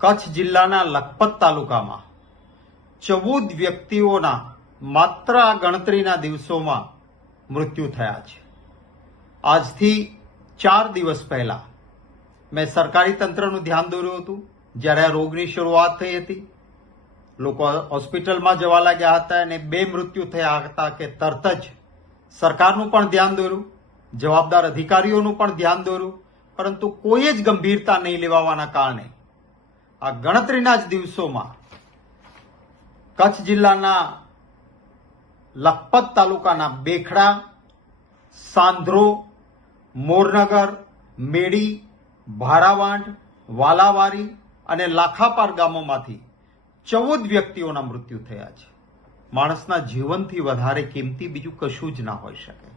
કચ્છ જિલ્લાના લખપત તાલુકામાં 14 વ્યક્તિઓના માત્ર આ ગણતરીના દિવસોમાં મૃત્યુ થયા છે. આજથી 4 દિવસ પહેલા મેં સરકારી તંત્રનું ધ્યાન દોર્યું હતું. જ્યારે આ રોગની શરૂઆત થઈ હતી, લોકો હોસ્પિટલમાં જવા લાગ્યા હતા અને 2 મૃત્યુ થયા હતા કે તરત જ સરકારનું પણ ધ્યાન દોર્યું, જવાબદાર અધિકારીઓનું પણ ધ્યાન દોર્યું, પરંતુ કોઈ જ ગંભીરતા નહીં લેવાવાના કારણે આ ગણતરીના જ દિવસોમાં કચ્છ જિલ્લાના લખપત તાલુકાના બેખડા, સાંધ્રો, મોરનગર, મેડી, ભારાવાંઢ, વાલાવારી અને લાખાપાર ગામોમાંથી 14 વ્યક્તિઓના મૃત્યુ થયા છે. માણસના જીવનથી વધારે કિંમતી બીજું કશું જ ના હોઈ શકે.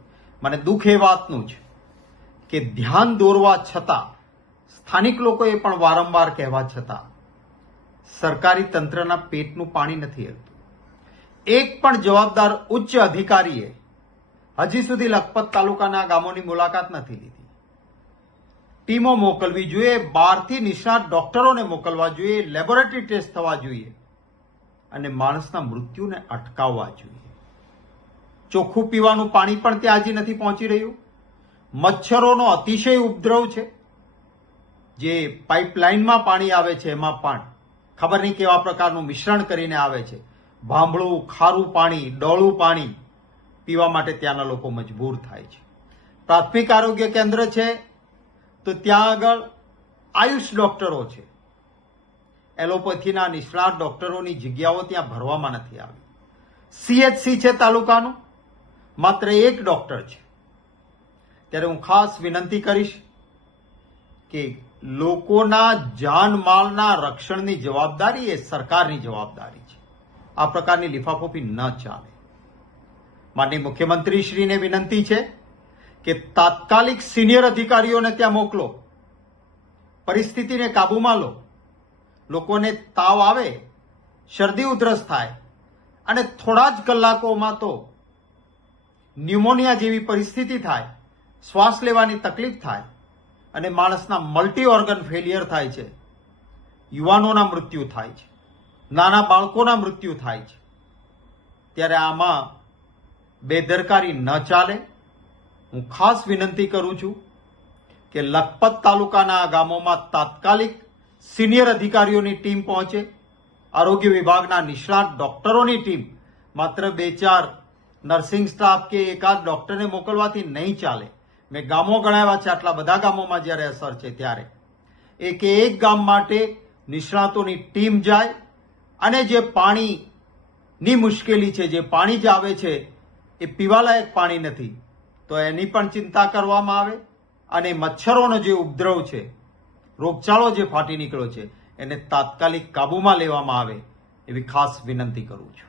મને દુઃખ એ વાતનું છે કે ધ્યાન દોરવા છતાં, સ્થાનિક લોકોએ પણ વારંવાર કહેવા છતાં સરકારી તંત્રના પેટનું પાણી નથી હલતું. એક પણ જવાબદાર ઉચ્ચ અધિકારીએ હજી સુધી લખપત તાલુકાના ગામોની મુલાકાત નથી લીધી. ટીમો મોકલવી જોઈએ, બહારથી નિષ્ણાત ડોક્ટરોને મોકલવા જોઈએ, લેબોરેટરી ટેસ્ટ થવા જોઈએ અને માણસના મૃત્યુને અટકાવવા જોઈએ. ચોખ્ખું પીવાનું પાણી પણ ત્યાં હજી નથી પહોંચી રહ્યું. મચ્છરોનો અતિશય ઉપદ્રવ છે. જે પાઇપલાઇનમાં પાણી આવે છે એમાં પણ ખબર નહીં કેવા પ્રકારનું મિશ્રણ કરીને આવે છે. ભાંભળું, ખારું પાણી, ડોળું પાણી પીવા માટે ત્યાંના લોકો મજબૂર થાય છે. પ્રાથમિક આરોગ્ય કેન્દ્ર છે તો ત્યાં આગળ આયુષ ડોક્ટરો છે. એલોપેથીના નિષ્ણાત ડોક્ટરોની જગ્યાઓ ત્યાં ભરવામાં નથી આવી. CHC છે તાલુકાનું, માત્ર 1 ડોક્ટર છે. ત્યારે હું ખાસ વિનંતી કરીશ કે લોકોના જાનમાલના રક્ષણની જવાબદારી એ સરકારની જવાબદારી છે. આ પ્રકારની લિફાફોફી ન ચાલે. માનનીય મુખ્યમંત્રીશ્રીને વિનંતી છે કે તાત્કાલિક સિનિયર અધિકારીઓને ત્યાં મોકલો, પરિસ્થિતિને કાબૂમાં લો. લોકોને તાવ આવે, શરદી ઉધરસ થાય અને થોડા જ કલાકોમાં તો ન્યુમોનિયા જેવી પરિસ્થિતિ થાય, શ્વાસ લેવાની તકલીફ થાય અને માણસના મલ્ટી ઓર્ગન ફેલિયર થાય છે. યુવાનોના મૃત્યુ થાય છે, નાના બાળકોના મૃત્યુ થાય છે. ત્યારે આમાં બેદરકારી ન ચાલે. હું ખાસ વિનંતી કરું છું કે લખપત તાલુકાના ગામોમાં તાત્કાલિક સિનિયર અધિકારીઓની ટીમ પહોંચે, આરોગ્ય વિભાગના નિષ્ણાત ડોક્ટરોની ટીમ. માત્ર 2-4 નર્સિંગ સ્ટાફ કે એકાદ ડોક્ટરને મોકલવાથી નહીં ચાલે. મેં ગામો ગણાવ્યા છે. આટલા બધા ગામોમાં જ્યારે અસર છે ત્યારે એક ગામ માટે નિષ્ણાતોની ટીમ જાય અને જે પાણીની મુશ્કેલી છે, જે પાણી જ આવે છે એ પીવાલાયક પાણી નથી, તો એની પણ ચિંતા કરવામાં આવે અને મચ્છરોનો જે ઉપદ્રવ છે, રોગચાળો જે ફાટી નીકળ્યો છે, એને તાત્કાલિક કાબૂમાં લેવામાં આવે એવી ખાસ વિનંતી કરું છું.